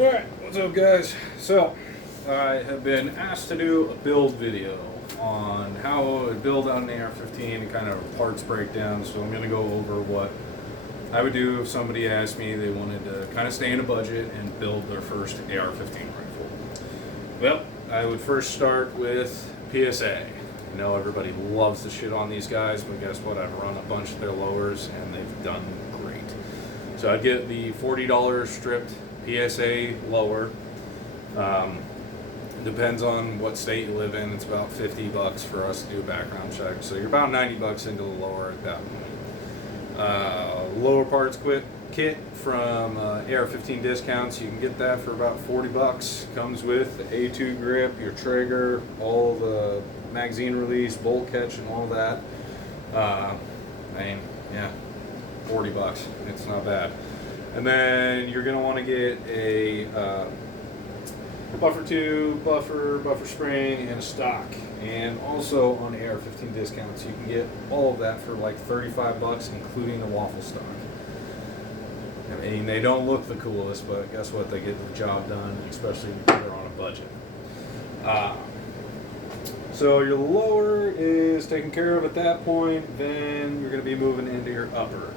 Alright, what's up guys? So, I have been asked to do a build video on how I would build out an AR-15 and kind of parts breakdown, so I'm going to go over what I would do if somebody asked me they wanted to kind of stay in a budget and build their first AR-15 rifle. Well, I would first start with PSA. I know everybody loves to shit on these guys, but guess what? I've run a bunch of their lowers and they've done great. So I'd get the $40 stripped PSA lower. Depends on what state you live in. It's about $50 for us to do a background check. So you're about $90 into the lower at that point. Lower parts kit from AR-15 discounts. You can get that for about $40. Comes with the A2 grip, your trigger, all the magazine release, bolt catch, and all that. I mean, yeah, $40. It's not bad. And then you're going to want to get a buffer tube, buffer spring, and a stock. And also on AR-15 discounts, you can get all of that for like $35, including the waffle stock. I mean, they don't look the coolest, but guess what? They get the job done, especially if they're on a budget. So your lower is taken care of at that point. Then you're going to be moving into your upper.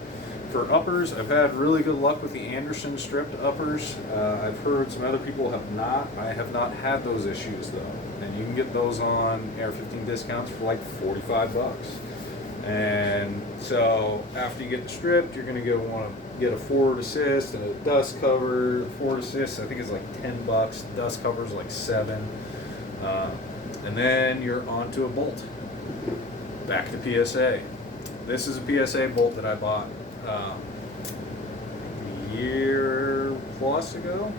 For uppers, I've had really good luck with the Anderson stripped uppers. I've heard some other people have not. I have not had those issues though. And you can get those on AR-15 discounts for like $45. And so after you get the stripped, you're going to want to get a forward assist and a dust cover. The forward assist, I think, is like $10. Dust cover is like $7. And then you're onto a bolt. Back to PSA. This is a PSA bolt that I bought a year plus ago.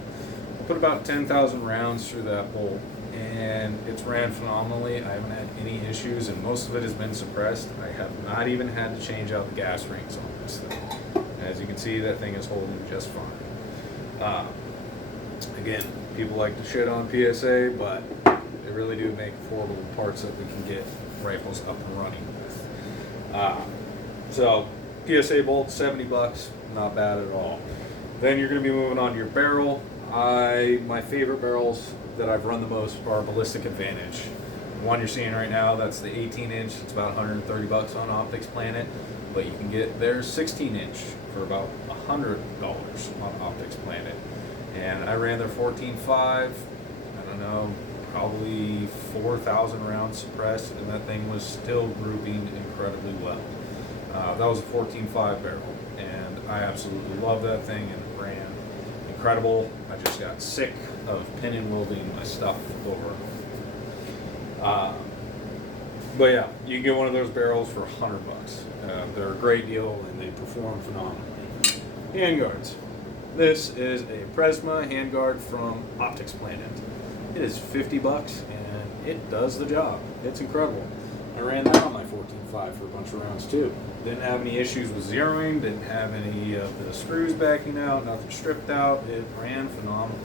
I put about 10,000 rounds through that bolt, and it's ran phenomenally. I haven't had any issues, and most of it has been suppressed. I have not even had to change out the gas rings on this thing. As you can see, that thing is holding just fine. Again, people like to shit on PSA, but they really do make affordable parts that we can get rifles up and running with. So PSA bolt, $70, not bad at all. Then you're going to be moving on to your barrel. My favorite barrels that I've run the most are Ballistic Advantage. The one you're seeing right now, that's the 18-inch. It's about $130 on Optics Planet, but you can get their 16-inch for about $100 on Optics Planet. And I ran their 14.5. I don't know, probably 4,000 rounds suppressed, and that thing was still grouping incredibly well. That was a 14.5 barrel, and I absolutely love that thing, and it ran incredible. I just got sick of pin and welding my stuff over. But yeah, you can get one of those barrels for $100. They're a great deal, and they perform phenomenally. Handguards. This is a Prisma handguard from Optics Planet. It is $50, and it does the job. It's incredible. I ran that on my 14.5 for a bunch of rounds too. Didn't have any issues with zeroing, didn't have any of the screws backing out, nothing stripped out. It ran phenomenally.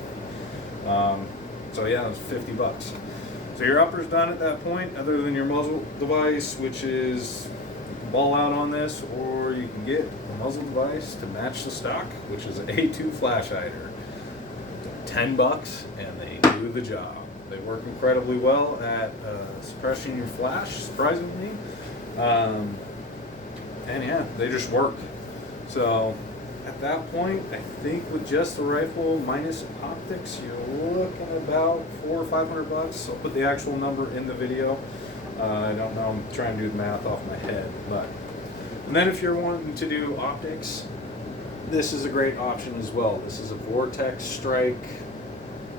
So yeah, it was $50. So your upper's done at that point, other than your muzzle device, which is you can ball out on this, or you can get a muzzle device to match the stock, which is an A2 flash hider. $10, and they do the job. They work incredibly well at suppressing your flash, surprisingly. And yeah, they just work. So at that point, I think with just the rifle minus optics, you're looking at about $400 or $500. I'll put the actual number in the video. I don't know, I'm trying to do the math off my head. And then if you're wanting to do optics, this is a great option as well. This is a Vortex Strike,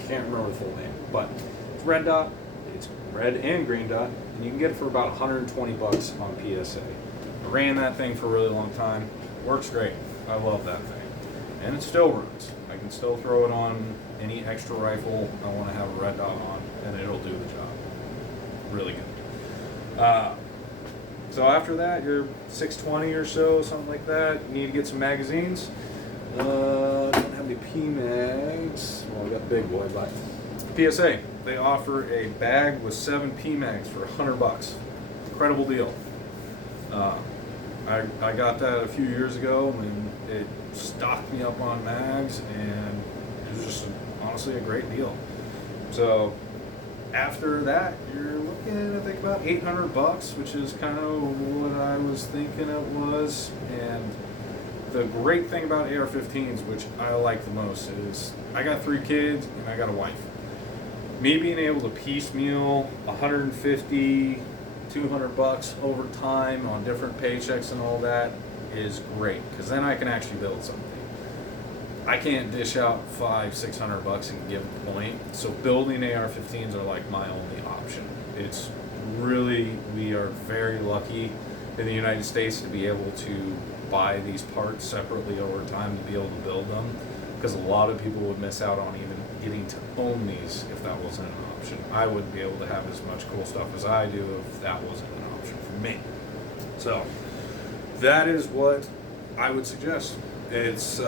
can't remember the full name, but it's red dot, it's red and green dot, and you can get it for about $120 on PSA. I ran that thing for a really long time. Works great. I love that thing. And it still runs. I can still throw it on any extra rifle I want to have a red dot on, and it'll do the job. Really good. So after that, you're 620 or so, something like that. You need to get some magazines. Don't have any PMags. Well, I got the big boy, but PSA. They offer a bag with 7 PMags for $100. Incredible deal. I got that a few years ago, and it stocked me up on mags, and It was just honestly a great deal. So after that, you're looking, I think, about $800, which is kind of what I was thinking it was. And the great thing about AR-15s, which I like the most, is I got 3 kids and I got a wife. Me being able to piecemeal 150, $200 over time on different paychecks and all that is great, because then I can actually build something. I can't dish out $500-600 and give a point. So building AR-15s are like my only option. It's really, we are very lucky in the United States to be able to buy these parts separately over time to be able to build them, because a lot of people would miss out on even getting to own these if that wasn't an option. I wouldn't be able to have as much cool stuff as I do if that wasn't an option for me. So that is what I would suggest. It's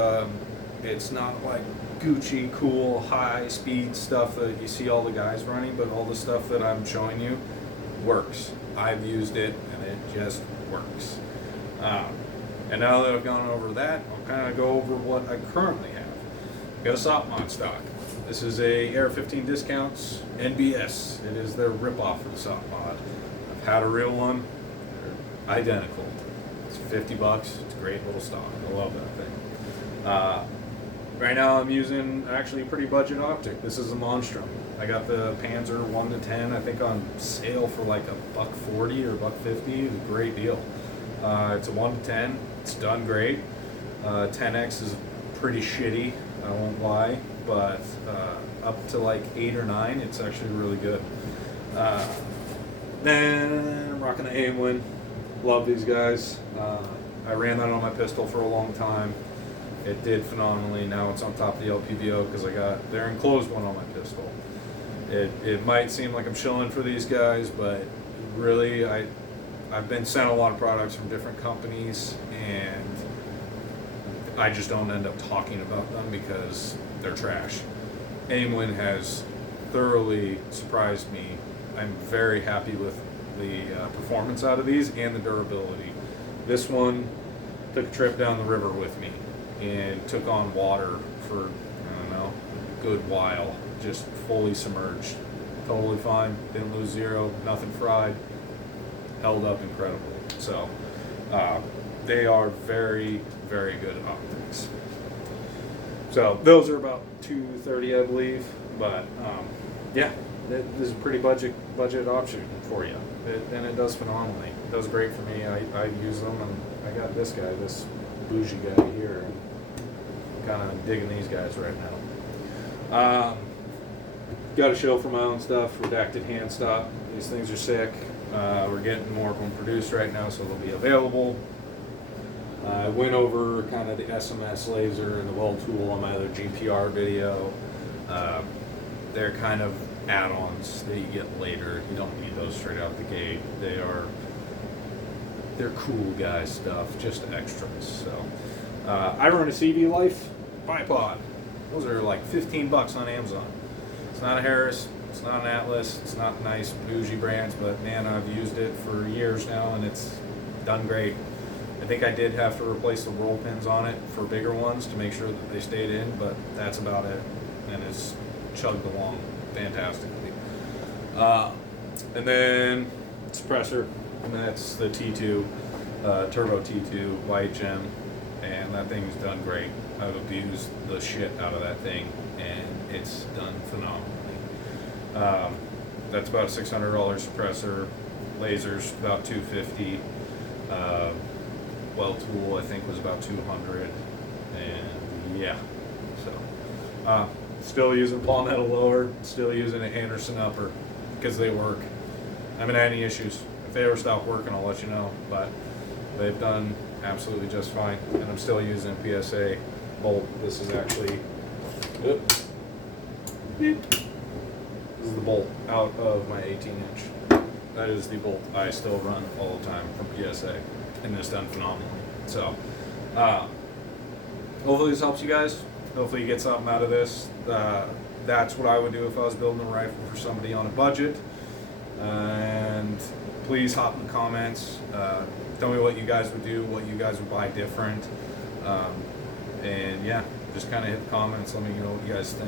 not like Gucci cool high speed stuff that you see all the guys running, but all the stuff that I'm showing you works. I've used it and it just works. And now that I've gone over that, I'll kind of go over what I currently have. I've got a SOP mod stock. This is a AR-15 Discounts NBS. It is their ripoff of the SOP mod. I've had a real one. They're identical. It's $50. It's a great little stock. I love that thing. Right now I'm using actually a pretty budget optic. This is a Monstrum. I got the Panzer 1-10, I think on sale for like $140 or $150. It's a great deal. It's a 1-10. It's done great. 10X is pretty shitty, I won't lie, but up to like 8 or 9, it's actually really good. Then I'm rocking the Aimwin. Love these guys. I ran that on my pistol for a long time. It did phenomenally. Now it's on top of the LPVO because I got their enclosed one on my pistol. It might seem like I'm shilling for these guys, but really I've been sent a lot of products from different companies, and I just don't end up talking about them because they're trash. Aimwin has thoroughly surprised me. I'm very happy with the performance out of these and the durability. This one took a trip down the river with me and took on water for, I don't know, a good while, just fully submerged. Totally fine, didn't lose zero, nothing fried, held up incredibly. So they are very, very good optics. So those are about $230, I believe, but yeah, this is a pretty budget option for you, and it does phenomenally. It does great for me. I use them, and I got this guy, this bougie guy here. Kind of digging these guys right now. Got a show for my own stuff, redacted hand stop. These things are sick. We're getting more of them produced right now, so they'll be available. I went over kind of the SMS laser and the weld tool on my other GPR video. They're kind of add-ons that you get later. You don't need those straight out the gate. They're cool guy stuff, just extras. So I run a CV Life bipod. Those are like $15 on Amazon. It's not a Harris, it's not an Atlas, it's not nice bougie brands, but man, I've used it for years now and it's done great. I think I did have to replace the roll pins on it for bigger ones to make sure that they stayed in, but that's about it. And it's chugged along fantastically. And then suppressor, and that's the T2, Turbo T2 white gem, and that thing's done great. I've abused the shit out of that thing, and it's done phenomenally. That's about a $600 suppressor. Lasers about $250. Weld tool I think was about $200, and yeah. So still using Palmetto lower, still using an Anderson upper because they work. I haven't had any issues. If they ever stop working, I'll let you know. But they've done absolutely just fine, and I'm still using PSA Bolt. This is actually, this is the bolt out of my 18-inch. That is the bolt I still run all the time from PSA, and it's done phenomenally. So, hopefully this helps you guys. Hopefully you get something out of this. That's what I would do if I was building a rifle for somebody on a budget. And please hop in the comments. Tell me what you guys would do, what you guys would buy different. And yeah, just kind of hit the comments, let me know what you guys think.